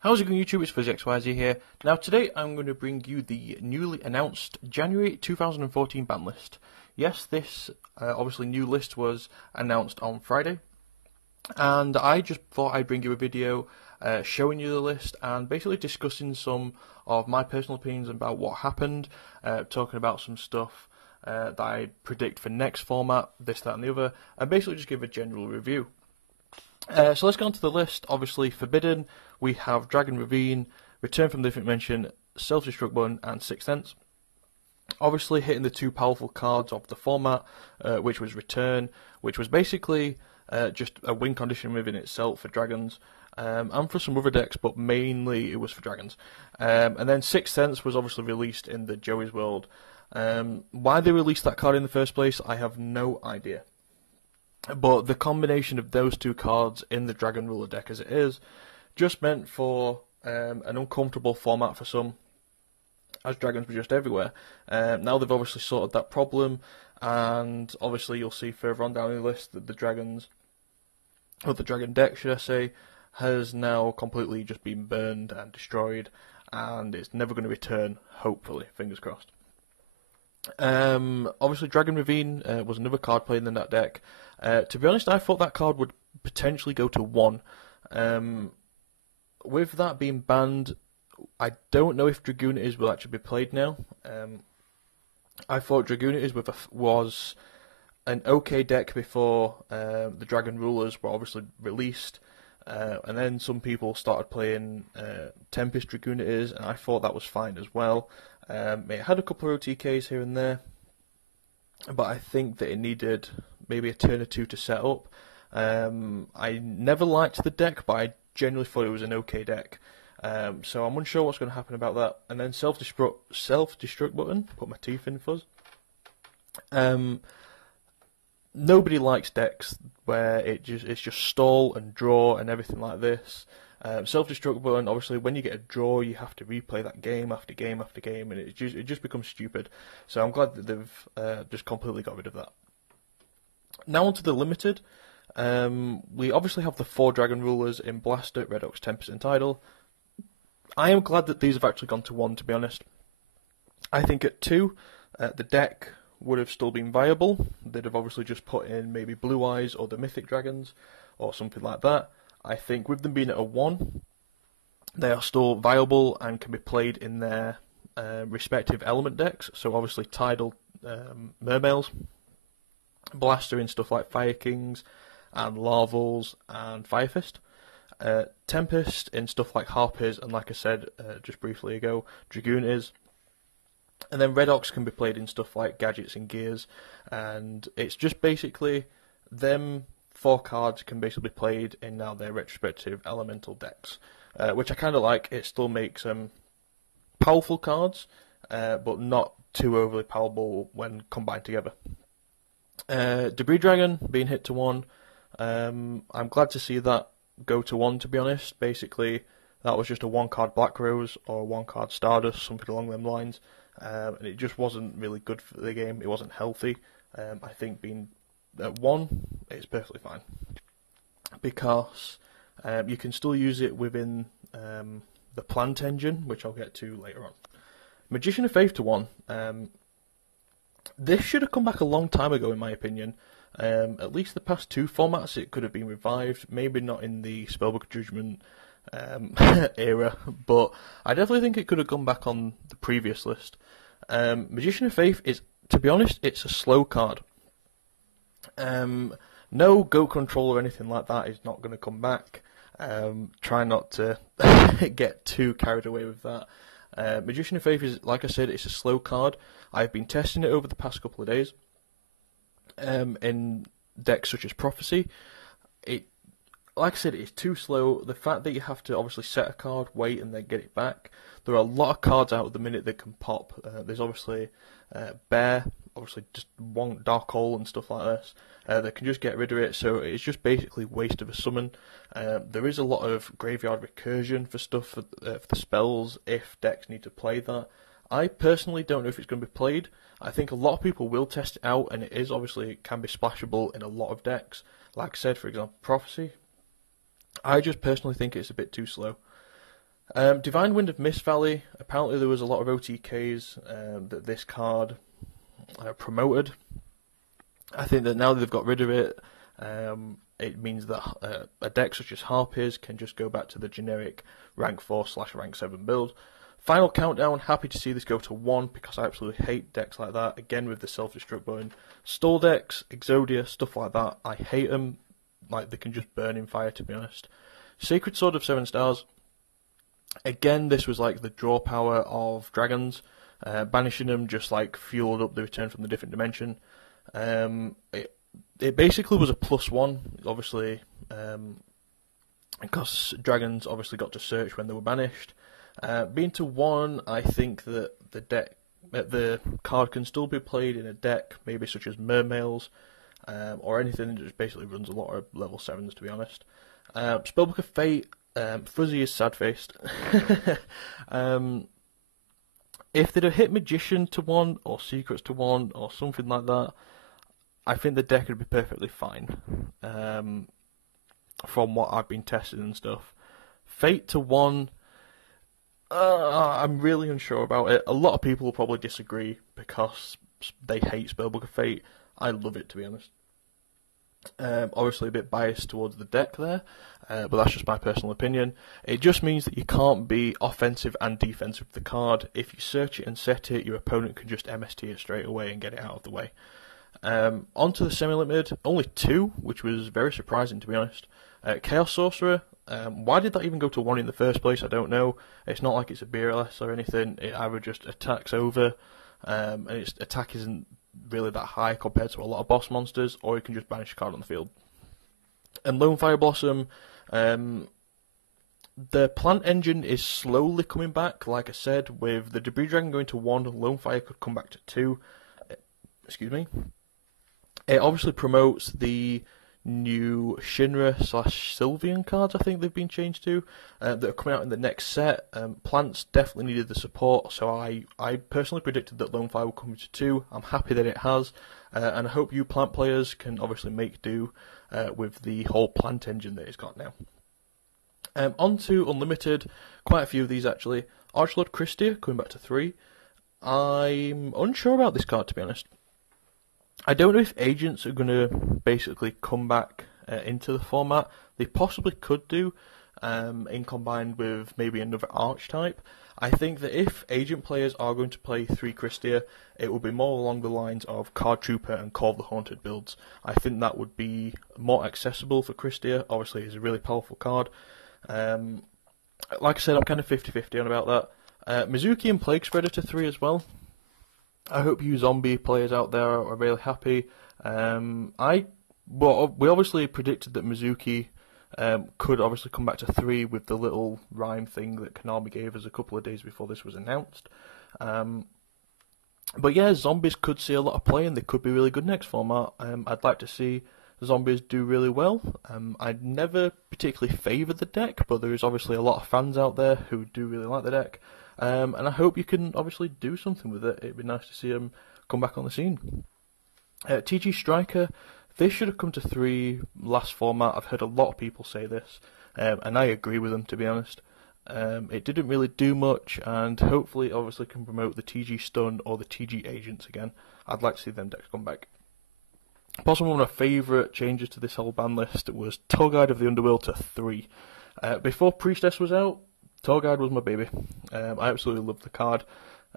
How's it going, YouTube? It's FuzzyXYZ here. Now today I'm going to bring you the newly announced January 2014 ban list. Yes, this obviously new list was announced on Friday, and I just thought I'd bring you a video showing you the list and basically discussing some of my personal opinions about what happened, talking about some stuff that I predict for next format, this, that and the other, and basically just give a general review. So let's go on to the list. Obviously, Forbidden, we have Dragon Ravine, Return from the Different Dimension, Self-Destruct Button, and Sixth Sense. Obviously, hitting the two powerful cards of the format, which was Return, which was basically just a win condition within itself for dragons, and for some other decks, but mainly it was for dragons. And then Sixth Sense was obviously released in the Joey's World. Why they released that card in the first place, I have no idea. But the combination of those two cards in the Dragon Ruler deck as it is, just meant for an uncomfortable format for some, as dragons were just everywhere. Now they've obviously sorted that problem, and obviously you'll see further on down the list that the dragons, or the dragon deck should I say, has now completely just been burned and destroyed, and it's never going to return, hopefully, fingers crossed. Obviously Dragon Ravine was another card played in that deck. To be honest, I thought that card would potentially go to 1. With that being banned, I don't know if Dragoonities will actually be played now. I thought Dragoonities was an okay deck before the Dragon Rulers were obviously released, and then some people started playing Tempest Dragoonities, and I thought that was fine as well. It had a couple of OTKs here and there, but I think that it needed maybe a turn or two to set up. I never liked the deck, but I generally thought it was an okay deck. So I'm unsure what's going to happen about that. And then Self-Destruct Button, put my teeth in, Fuzz. Nobody likes decks where it's just stall and draw and everything like this. Self-Destruct Button, obviously, when you get a draw, you have to replay that game after game after game, and it just becomes stupid. So I'm glad that they've just completely got rid of that. Now onto the limited. We obviously have the 4 Dragon Rulers in Blaster, Redox, Tempest, and Tidal. I am glad that these have actually gone to 1, to be honest. I think at 2, the deck would have still been viable. They'd have obviously just put in maybe Blue Eyes or the Mythic Dragons or something like that. I think with them being at a 1, they are still viable and can be played in their respective element decks. So obviously Tidal Mermails, Blaster in stuff like Fire Kings and Larvals and Fire Fist, Tempest in stuff like Harpies and, like I said just briefly ago, Dragoonities. And then Redox can be played in stuff like Gadgets and Gears, and it's just basically them 4 cards can basically be played in now their retrospective elemental decks, which I kind of like. It still makes them powerful cards, but not too overly powerful when combined together. Debris Dragon being hit to 1, I'm glad to see that go to 1, to be honest. Basically, that was just a 1-card Black Rose or a 1-card Stardust, something along them lines, and it just wasn't really good for the game. It wasn't healthy. I think being at 1, it's perfectly fine, because you can still use it within the plant engine, which I'll get to later on. Magician of Faith to 1. This should have come back a long time ago, in my opinion. At least the past 2 formats it could have been revived, maybe not in the Spellbook of Judgment era, but I definitely think it could have gone back on the previous list. Magician of Faith is, to be honest, it's a slow card. No Goat Control or anything like that is not going to come back. Try not to get too carried away with that. Magician of Faith is, like I said, it's a slow card. I've been testing it over the past couple of days in decks such as Prophecy. Like I said, it's too slow. The fact that you have to obviously set a card, wait, and then get it back. There are a lot of cards out at the minute that can pop. There's obviously Bear, obviously just one Dark Hole and stuff like this. That can just get rid of it, so it's just basically waste of a summon. There is a lot of graveyard recursion for stuff for the spells if decks need to play that. I personally don't know if it's going to be played. I think a lot of people will test it out, and it can be splashable in a lot of decks. Like I said, for example, Prophecy. I just personally think it's a bit too slow. Divine Wind of Mist Valley. Apparently there was a lot of OTKs that this card promoted. I think that now that they've got rid of it, it means that a deck such as Harpies can just go back to the generic rank 4/rank 7 build. Final countdown, happy to see this go to 1 because I absolutely hate decks like that. Again with the Self-Destruct Button. Stall decks, Exodia, stuff like that, I hate them. Like, they can just burn in fire, to be honest. Sacred Sword of 7 stars. Again, this was like the draw power of dragons. Banishing them just like fueled up the return from the different dimension. It basically was a +1, obviously, because dragons obviously got to search when they were banished. Being to 1, I think that the card can still be played in a deck, maybe such as Mermails, or anything that just basically runs a lot of level 7s, to be honest. Spellbook of Fate, Fuzzy is sad-faced. If they'd have hit Magician to 1, or Secrets to 1, or something like that, I think the deck would be perfectly fine, from what I've been testing and stuff. Fate to 1, I'm really unsure about it. A lot of people will probably disagree because they hate Spellbook of Fate. I love it, to be honest. Obviously a bit biased towards the deck there, but that's just my personal opinion. It just means that you can't be offensive and defensive with the card. If you search it and set it, your opponent can just MST it straight away and get it out of the way. Onto the semi-limited, only 2, which was very surprising, to be honest. Chaos Sorcerer, why did that even go to 1 in the first place? I don't know. It's not like it's a BRLS or anything. It either just attacks over, and its attack isn't really that high compared to a lot of boss monsters, or you can just banish a card on the field. And Lonefire Blossom, the plant engine is slowly coming back. Like I said, with the Debris Dragon going to 1, Lonefire could come back to 2. Excuse me. It obviously promotes the new Shinra/Sylvian cards, I think they've been changed to, that are coming out in the next set. Plants definitely needed the support, so I personally predicted that Lonefire will come to 2. I'm happy that it has, and I hope you plant players can obviously make do with the whole plant engine that it's got now. On to Unlimited, quite a few of these actually. Archlord Kristya coming back to 3. I'm unsure about this card, to be honest. I don't know if agents are going to basically come back into the format. They possibly could do, in combined with maybe another archetype. I think that if agent players are going to play 3 Kristya, it will be more along the lines of Card Trooper and Call of the Haunted builds. I think that would be more accessible for Kristya. Obviously, it's a really powerful card. Like I said, I'm kind of 50-50 on about that. Mezuki and Plaguespreader to 3 as well. I hope you zombie players out there are really happy. We obviously predicted that Mezuki could obviously come back to 3 with the little rhyme thing that Konami gave us a couple of days before this was announced. But yeah, zombies could see a lot of play and they could be really good next format. I'd like to see zombies do really well. I'd never particularly favour the deck, but there is obviously a lot of fans out there who do really like the deck. And I hope you can obviously do something with it. It'd be nice to see them come back on the scene. TG Striker, they should have come to 3 last format. I've heard a lot of people say this, and I agree with them, to be honest. It didn't really do much, and hopefully obviously can promote the TG Stun or the TG Agents again. I'd like to see them decks come back. Possibly one of my favourite changes to this whole ban list was Tour Guide of the Underworld to 3. Before Priestess was out, Tour Guide was my baby. I absolutely love the card.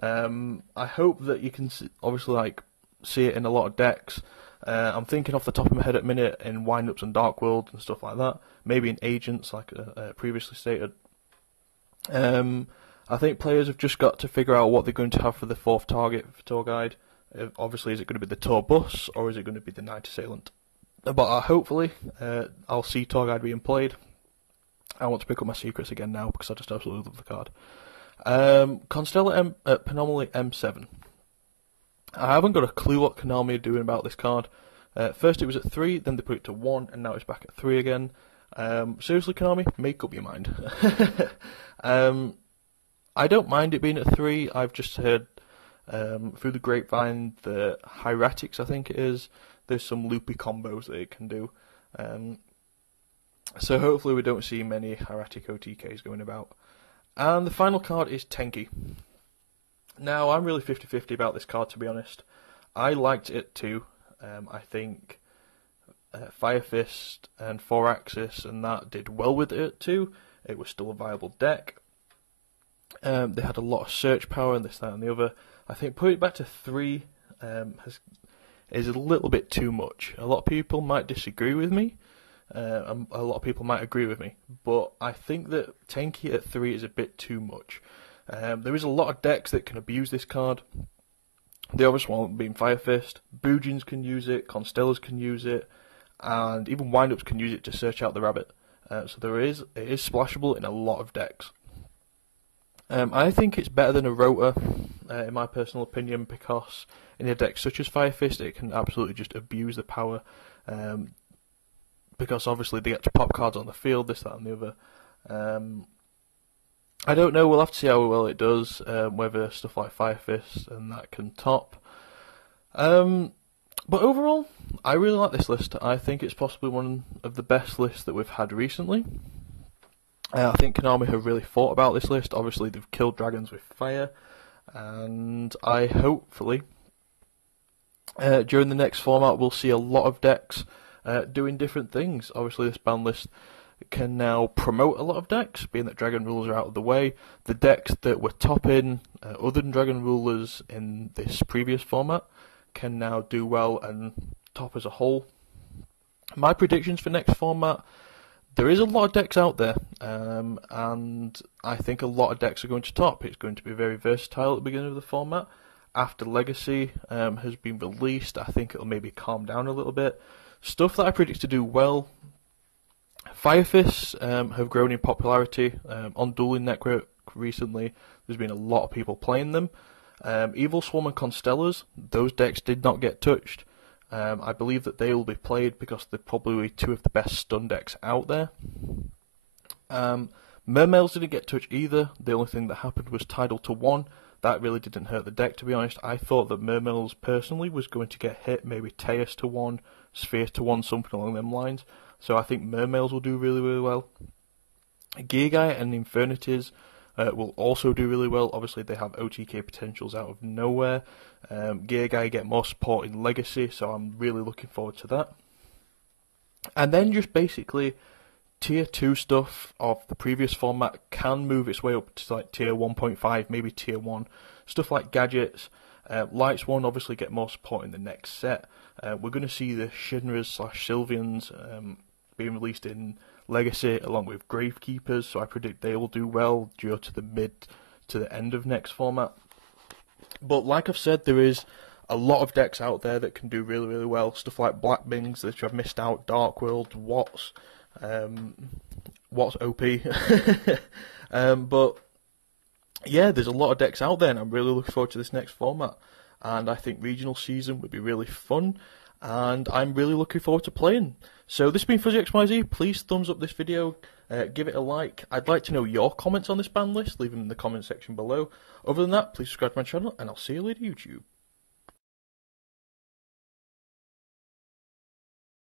I hope that you can obviously see it in a lot of decks. I'm thinking off the top of my head at the minute in Windups and Dark World and stuff like that. Maybe in Agents, like previously stated. I think players have just got to figure out what they're going to have for the 4th target for Tour Guide. Obviously, is it going to be the Tour Bus or is it going to be the Night Assailant? But hopefully, I'll see Tour Guide being played. I want to pick up my secrets again now because I just absolutely love the card. Constellar Ptolemy M7. I haven't got a clue what Konami are doing about this card. First it was at 3, then they put it to 1, and now it's back at 3 again. Seriously, Konami, make up your mind. I don't mind it being at 3. I've just heard through the grapevine that Hieratics, I think it is, there's some loopy combos that it can do. So hopefully we don't see many Hieratic OTKs going about. And the final card is Tenki. Now, I'm really 50-50 about this card, to be honest. I liked it too. I think Fire Fist and 4-Axis and that did well with it too. It was still a viable deck. They had a lot of search power and this, that and the other. I think putting it back to 3 is a little bit too much. A lot of people might disagree with me. A lot of people might agree with me. But I think that Tenki at 3 is a bit too much. There is a lot of decks that can abuse this card. The obvious one being Fire Fist. Boojins can use it, Constellars can use it, and even Windups can use it to search out the rabbit. So it is splashable in a lot of decks. I think it's better than a Rota, in my personal opinion, because in a deck such as Fire Fist, it can absolutely just abuse the power. Because obviously they get to pop cards on the field, this, that, and the other. I don't know, we'll have to see how well it does, whether stuff like Fire Fist and that can top. But overall, I really like this list. I think it's possibly one of the best lists that we've had recently. I think Konami have really thought about this list. Obviously, they've killed dragons with fire, and I hopefully, during the next format, we'll see a lot of decks doing different things. Obviously, this ban list can now promote a lot of decks, being that Dragon Rulers are out of the way. The decks that were topping other than Dragon Rulers in this previous format can now do well and top as a whole. My predictions for next format, there is a lot of decks out there, and I think a lot of decks are going to top. It's going to be very versatile at the beginning of the format. After Legacy has been released, I think it'll maybe calm down a little bit. Stuff that I predict to do well, Fire Fists have grown in popularity. On Dueling Network recently, there's been a lot of people playing them. Evil Swarm and Constellars, those decks did not get touched. I believe that they will be played because they're probably 2 of the best stun decks out there. Mermails didn't get touched either. The only thing that happened was Tidal to 1. That really didn't hurt the deck, to be honest. I thought that Mermails personally was going to get hit, maybe Teus to 1, Sphere to 1, something along them lines. So I think Mermails will do really, really well. Gearguy and Infernities will also do really well. Obviously, they have OTK potentials out of nowhere. Gearguy get more support in Legacy, so I'm really looking forward to that. And then just basically, Tier 2 stuff of the previous format can move its way up to like Tier 1.5, maybe Tier 1. Stuff like Gadgets. Lights won't obviously get more support in the next set. We're going to see the Shinras/Sylvians being released in Legacy along with Gravekeepers, so I predict they will do well due to the mid to the end of next format. But like I've said, there is a lot of decks out there that can do really, really well. Stuff like Blackbings that I've missed out, Dark World, Watts OP. But yeah, there's a lot of decks out there, and I'm really looking forward to this next format. And I think regional season would be really fun, and I'm really looking forward to playing. So this has been FuzzyXYZ. Please thumbs up this video, give it a like. I'd like to know your comments on this ban list. Leave them in the comment section below. Other than that, please subscribe to my channel, and I'll see you later, YouTube.